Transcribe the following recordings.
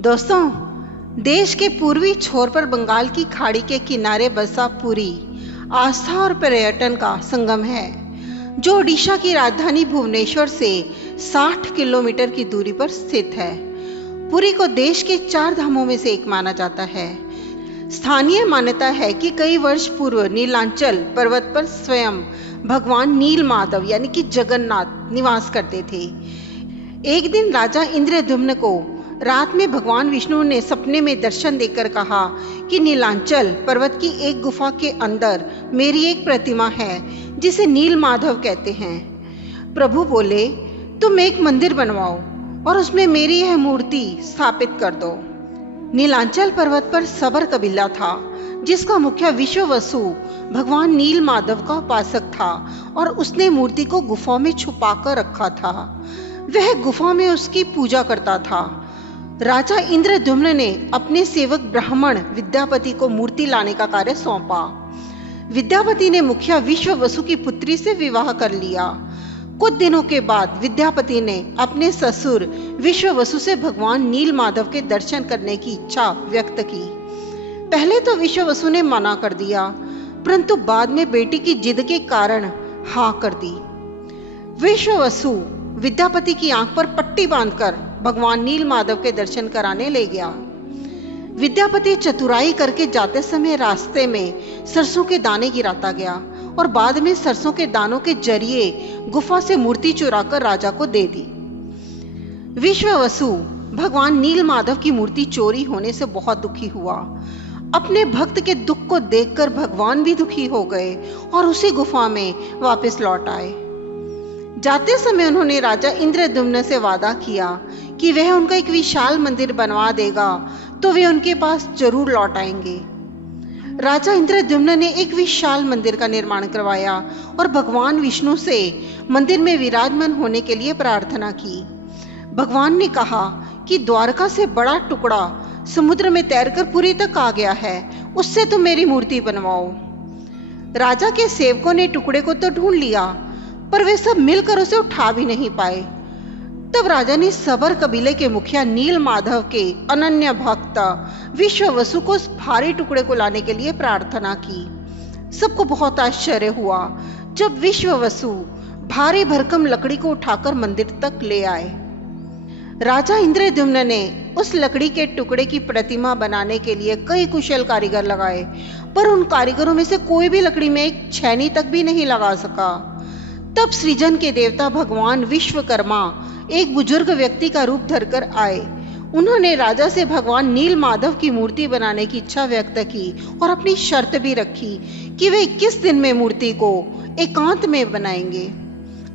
दोस्तों, देश के पूर्वी छोर पर बंगाल की खाड़ी के किनारे बसा पुरी आस्था और पर्यटन का संगम है, जो ओडिशा की राजधानी भुवनेश्वर से 60 किलोमीटर की दूरी पर स्थित है। पुरी को देश के 4 धामों में से एक माना जाता है। स्थानीय मान्यता है कि कई वर्ष पूर्व नीलांचल पर्वत पर स्वयं भगवान नील माधव यानी कि जगन्नाथ निवास करते थे। एक दिन राजा इंद्रद्युम्न को रात में भगवान विष्णु ने सपने में दर्शन देकर कहा कि नीलांचल पर्वत की एक गुफा के अंदर मेरी एक प्रतिमा है जिसे नील माधव कहते हैं। प्रभु बोले, तुम एक मंदिर बनवाओ और उसमें मेरी यह मूर्ति स्थापित कर दो। नीलांचल पर्वत पर सबर कबीला था, जिसका मुखिया विश्ववसु भगवान नील माधव का उपासक था और उसने मूर्ति को गुफा में छुपा कर रखा था। वह गुफा में उसकी पूजा करता था। राजा इंद्रद्युम्न ने अपने सेवक ब्राह्मण विद्यापति को मूर्ति लाने का कार्य सौंपा। विद्यापति ने मुखिया विश्ववसु की पुत्री से विवाह कर लिया। कुछ दिनों के बाद विद्यापति ने अपने ससुर विश्ववसु से भगवान नील माधव के दर्शन करने की इच्छा व्यक्त की। पहले तो विश्ववसु ने मना कर दिया, परंतु बाद में बेटी की जिद के कारण हाँ कर दी। विश्ववसु विद्यापति की आंख पर पट्टी बांधकर भगवान नील माधव के दर्शन कराने ले गया। विद्यापति चतुराई करके जाते समय रास्ते में सरसों के दाने गिराता गया और बाद में सरसों के दानों के जरिए गुफा से मूर्ति चुराकर राजा को दे दी। विश्ववसु भगवान नील माधव की मूर्ति चोरी होने से बहुत दुखी हुआ। अपने भक्त के दुख को देखकर भगवान भी दुखी हो गए और उसी गुफा में वापस लौट आए। जाते समय उन्होंने राजा इंद्रद्युम्न से वादा किया कि वह उनका एक विशाल मंदिर बनवा देगा तो वे उनके पास जरूर लौट आएंगे। राजा इंद्रद्युम्न ने एक विशाल मंदिर का निर्माण करवाया और भगवान विष्णु से मंदिर में विराजमान होने के लिए प्रार्थना की। भगवान ने कहा कि द्वारका से बड़ा टुकड़ा समुद्र में तैरकर पुरी तक आ गया है, उससे तुम मेरी मूर्ति बनवाओ। राजा के सेवकों ने टुकड़े को तो ढूंढ लिया, पर वे सब मिलकर उसे उठा भी नहीं पाए। तब राजा ने सबर कबीले के मुखिया नील माधव के अनन्य भक्त विश्ववसु को उस भारी टुकड़े को लाने के लिए प्रार्थना की। सबको बहुत आश्चर्य हुआ जब विश्ववसु भारी भरकम लकड़ी को उठाकर मंदिर तक ले आए। राजा इंद्रद्युम्न ने उस लकड़ी के टुकड़े की प्रतिमा बनाने के लिए कई कुशल कारीगर लगाए, पर उन कारीगरों में से कोई भी लकड़ी में एक छैनी तक भी नहीं लगा सका। तब सृजन के देवता भगवान विश्वकर्मा एक बुजुर्ग व्यक्ति का रूप धरकर आए। उन्होंने राजा से भगवान नील माधव की मूर्ति बनाने की इच्छा व्यक्त की और अपनी शर्त भी रखी कि वे 21 दिन में मूर्ति को एकांत में बनाएंगे।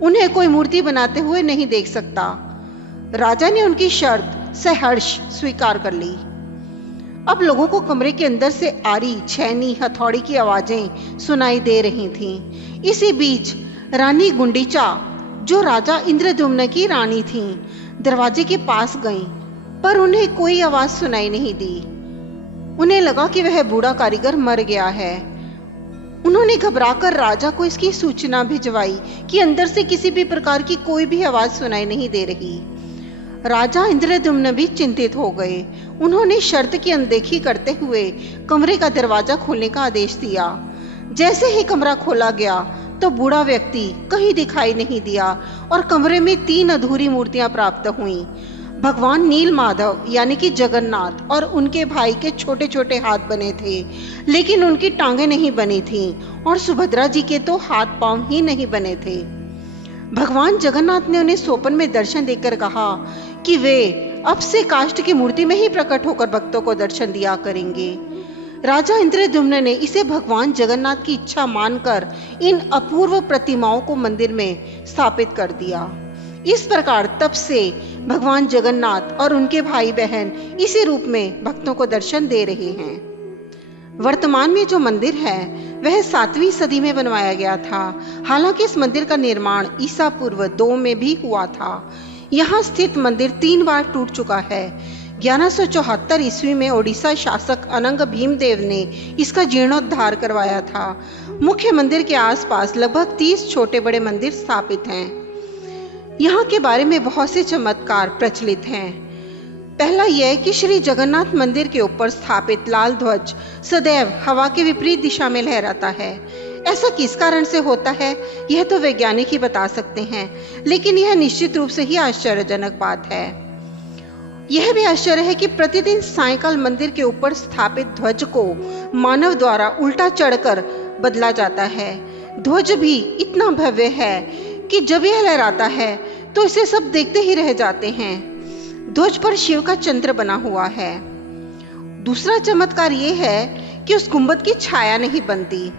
उन्हें कोई मूर्ति बनाते हुए नहीं देख सकता। राजा ने उनकी शर्त सहर्ष स्वीकार कर ली। अब लोगों को कमरे के अंदर से आरी, छैनी, हथौड़ी की आवाजें सुनाई दे रही थीं। इसी बीच रानी गुंडीचा, जो राजा इंद्रद्युम्न की रानी थीं, दरवाजे के पास गईं, पर उन्हें कोई आवाज सुनाई नहीं दी। उन्हें लगा कि वह बूढ़ा कारीगर मर गया है। उन्होंने घबराकर राजा को इसकी सूचना भिजवाई कि अंदर से किसी भी प्रकार की कोई भी आवाज सुनाई नहीं दे रही। राजा इंद्रद्युम्न भी चिंतित हो गए। उन्होंने शर्त की अनदेखी करते हुए कमरे का दरवाजा खोलने का आदेश दिया। जैसे ही कमरा खोला गया तो बूढ़ा व्यक्ति कहीं दिखाई नहीं दिया और कमरे में 3 अधूरी मूर्तियां प्राप्त हुईं। भगवान नील माधव यानी कि जगन्नाथ और उनके भाई के छोटे छोटे हाथ बने थे, लेकिन उनकी टांगें नहीं बनी थीं और सुभद्रा जी के तो हाथ पांव ही नहीं बने थे। भगवान जगन्नाथ ने उन्हें स्वप्न में दर्शन देकर कहा कि वे अब से काष्ठ की मूर्ति में ही प्रकट होकर भक्तों को दर्शन दिया करेंगे। राजा इंद्रद्युम्न ने इसे भगवान जगन्नाथ की इच्छा मानकर इन अपूर्व प्रतिमाओं को मंदिर में स्थापित कर दिया। इस प्रकार तब से भगवान जगन्नाथ और उनके भाई बहन इसी रूप में भक्तों को दर्शन दे रहे हैं। वर्तमान में जो मंदिर है वह 7वीं सदी में बनवाया गया था। हालांकि इस मंदिर का निर्माण ईसा पूर्व 2 में भी हुआ था। यहाँ स्थित मंदिर 3 बार टूट चुका है। 1174 ईस्वी में ओडिशा शासक अनंग भीमदेव ने इसका जीर्णोद्धार करवाया था। मुख्य मंदिर के आसपास लगभग 30 छोटे बड़े मंदिर स्थापित हैं। यहाँ के बारे में बहुत से चमत्कार प्रचलित हैं। पहला यह कि श्री जगन्नाथ मंदिर के ऊपर स्थापित लाल ध्वज सदैव हवा के विपरीत दिशा में लहराता है। ऐसा किस कारण से होता है, यह तो वैज्ञानिक ही बता सकते हैं, लेकिन यह निश्चित रूप से ही आश्चर्यजनक बात है। यह भी आश्चर्य है कि प्रतिदिन सायंकाल मंदिर के ऊपर स्थापित ध्वज को मानव द्वारा उल्टा चढ़कर बदला जाता है। ध्वज भी इतना भव्य है कि जब यह लहराता है तो इसे सब देखते ही रह जाते हैं। ध्वज पर शिव का चंद्र बना हुआ है। दूसरा चमत्कार यह है कि उस गुंबद की छाया नहीं बनती।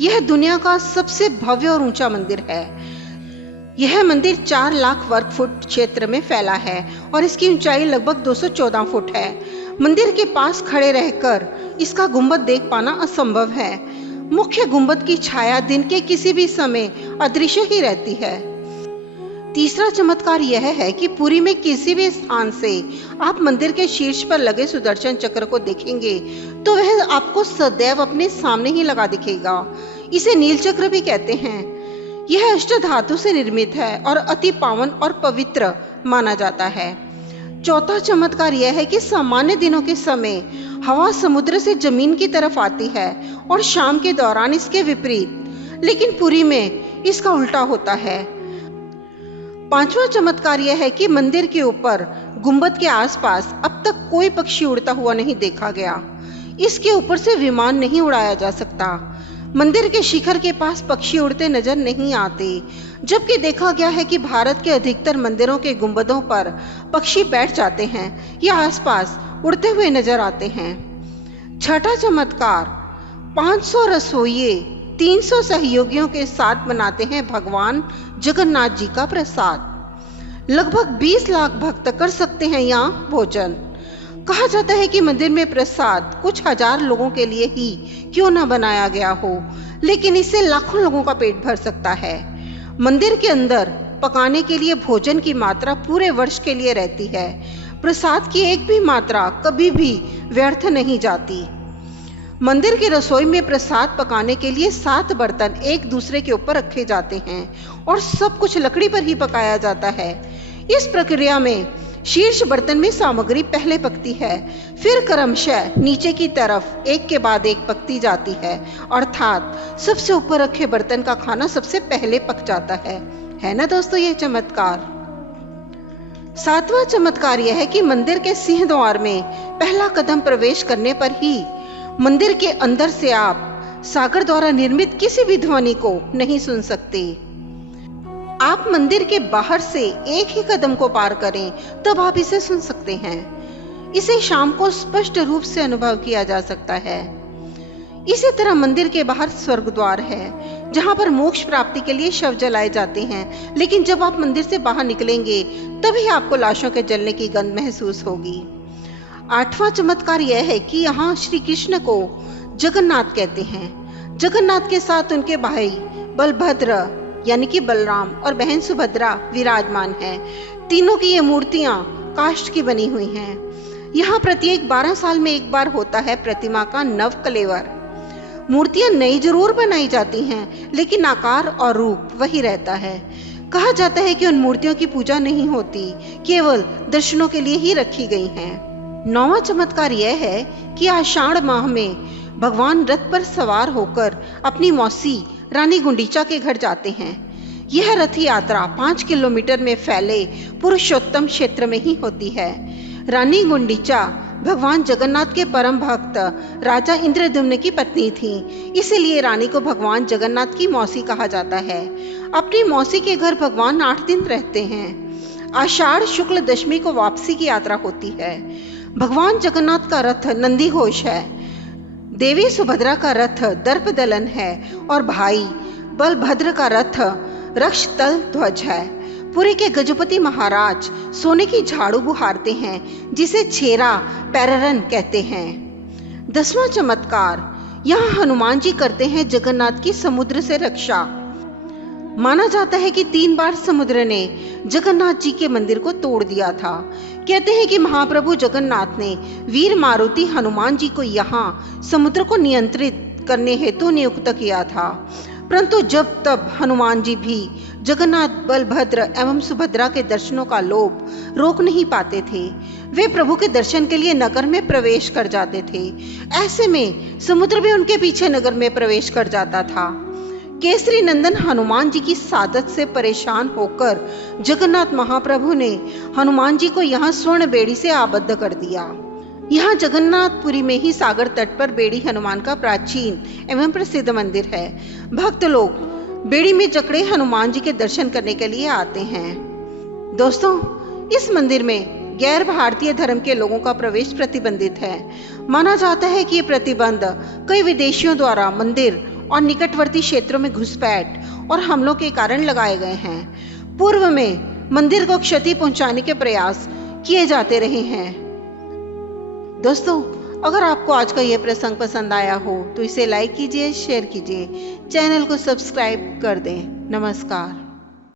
यह दुनिया का सबसे भव्य और ऊंचा मंदिर है। यह मंदिर 4 लाख वर्ग फुट क्षेत्र में फैला है और इसकी ऊंचाई लगभग 214 फुट है। मंदिर के पास खड़े रहकर इसका गुंबद देख पाना असंभव है। मुख्य गुंबद की छाया दिन के किसी भी समय अदृश्य ही रहती है। तीसरा चमत्कार यह है कि पुरी में किसी भी स्थान से आप मंदिर के शीर्ष पर लगे सुदर्शन चक्र को देखेंगे तो वह आपको सदैव अपने सामने ही लगा दिखेगा। इसे नील चक्र भी कहते हैं। यह अष्टधातु से निर्मित है और अति पावन और पवित्र माना जाता है। चौथा चमत्कार यह है कि सामान्य दिनों के समय हवा समुद्र से जमीन की तरफ आती है और शाम के दौरान इसके विपरीत, लेकिन पुरी में इसका उल्टा होता है। पांचवा चमत्कार यह है कि मंदिर के ऊपर गुंबद के आसपास अब तक कोई पक्षी उड़ता हुआ नहीं देखा गया। इसके ऊपर से विमान नहीं उड़ाया जा सकता। मंदिर के शिखर के पास पक्षी उड़ते नजर नहीं आते, जबकि देखा गया है कि भारत के अधिकतर मंदिरों के गुंबदों पर पक्षी बैठ जाते हैं या आसपास उड़ते हुए नजर आते हैं। छठा चमत्कार, 500 रसोइये 300 सहयोगियों के साथ बनाते हैं भगवान जगन्नाथ जी का प्रसाद। लगभग 20 लाख भक्त कर सकते हैं यहाँ भोजन। कहा जाता है कि मंदिर में प्रसाद कुछ हजार लोगों के लिए ही क्यों न बनाया गया हो, लेकिन इससे लाखों लोगों का पेट भर सकता है। मंदिर के अंदर पकाने के लिए भोजन की मात्रा पूरे वर्ष के लिए रहती है। प्रसाद की एक भी मात्रा कभी भी व्यर्थ नहीं जाती। मंदिर की रसोई में प्रसाद पकाने के लिए 7 बर्तन एक दूसरे के ऊपर रखे जाते हैं और सब कुछ लकड़ी पर ही पकाया जाता है। इस प्रक्रिया में शीर्ष बर्तन में सामग्री पहले पकती है, फिर क्रमशः नीचे की तरफ एक के बाद एक पकती जाती है, अर्थात सबसे ऊपर रखे बर्तन का खाना सबसे पहले पक जाता है ना दोस्तों यह चमत्कार। 7वां चमत्कार यह है कि मंदिर के सिंह द्वार में पहला कदम प्रवेश करने पर ही मंदिर के अंदर से आप सागर द्वारा निर्मित किसी भी ध्वनि को नहीं सुन सकते। आप मंदिर के बाहर से एक ही कदम को पार करें तब आप इसे सुन सकते हैं। इसे शाम को स्पष्ट रूप से अनुभव किया जा सकता है। इसी तरह मंदिर के बाहर स्वर्ग द्वार है, जहां पर मोक्ष प्राप्ति के लिए शव जलाए जाते हैं, लेकिन जब आप मंदिर से बाहर निकलेंगे तभी आपको लाशों के जलने की गंध महसूस होगी। 8वां चमत्कार यह है कि यहाँ श्री कृष्ण को जगन्नाथ कहते हैं। जगन्नाथ के साथ उनके भाई बलभद्र यानी कि बलराम और बहन सुभद्रा विराजमान है। तीनों की ये मूर्तियां काष्ठ की बनी हुई हैं। यहाँ प्रत्येक 12 साल में एक बार होता है प्रतिमा का नव कलेवर। मूर्तियां नई जरूर बनाई जाती हैं, लेकिन आकार और रूप वही रहता है। कहा जाता है कि उन मूर्तियों की पूजा नहीं होती, केवल दर्शनों के लिए ही रखी गई हैं। 9वां चमत्कार यह है कि आषाढ़ माह में भगवान रथ पर सवार होकर अपनी मौसी रानी गुंडीचा के घर जाते हैं। यह रथ यात्रा 5 किलोमीटर में फैले पुरुषोत्तम क्षेत्र में ही होती है। रानी गुंडीचा भगवान जगन्नाथ के परम भक्त राजा इंद्रद्युम्न की पत्नी थी, इसीलिए रानी को भगवान जगन्नाथ की मौसी कहा जाता है। अपनी मौसी के घर भगवान 8 दिन रहते हैं। आषाढ़ शुक्ल दशमी को वापसी की यात्रा होती है। भगवान जगन्नाथ का रथ नंदी घोष है, देवी सुभद्रा का रथ दर्पदलन है और भाई बलभद्र का रथ रक्षतल ध्वज है। पुरी के गजपति महाराज सोने की झाड़ू बुहारते हैं, जिसे छेरा पैररन कहते हैं। 10वां चमत्कार, यहाँ हनुमान जी करते हैं जगन्नाथ की समुद्र से रक्षा। माना जाता है कि 3 बार समुद्र ने जगन्नाथ जी के मंदिर को तोड़ दिया था। कहते हैं कि महाप्रभु जगन्नाथ ने वीर मारुति हनुमान जी को यहाँ समुद्र को नियंत्रित करने हेतु नियुक्त किया था। परंतु जब तब हनुमान जी भी जगन्नाथ, बलभद्र एवं सुभद्रा के दर्शनों का लोभ रोक नहीं पाते थे। वे प्रभु के दर्शन के लिए नगर में प्रवेश कर जाते थे। ऐसे में समुद्र भी उनके पीछे नगर में प्रवेश कर जाता था। केसरी नंदन हनुमान जी की सादत से परेशान होकर जगन्नाथ महाप्रभु ने हनुमान जी को यहाँ स्वर्ण बेड़ी से आबद्ध कर दिया। यहाँ जगन्नाथपुरी में ही सागर तट पर बेड़ी हनुमान का प्राचीन एवं प्रसिद्ध मंदिर है। भक्त लोग बेड़ी में जकड़े हनुमान जी के दर्शन करने के लिए आते हैं। दोस्तों, इस मंदिर में गैर भारतीय धर्म के लोगों का प्रवेश प्रतिबंधित है। माना जाता है कि ये प्रतिबंध कई विदेशियों द्वारा मंदिर और निकटवर्ती क्षेत्रों में घुसपैठ और हमलों के कारण लगाए गए हैं। पूर्व में मंदिर को क्षति पहुंचाने के प्रयास किए जाते रहे हैं। दोस्तों, अगर आपको आज का यह प्रसंग पसंद आया हो तो इसे लाइक कीजिए, शेयर कीजिए, चैनल को सब्सक्राइब कर दें। नमस्कार।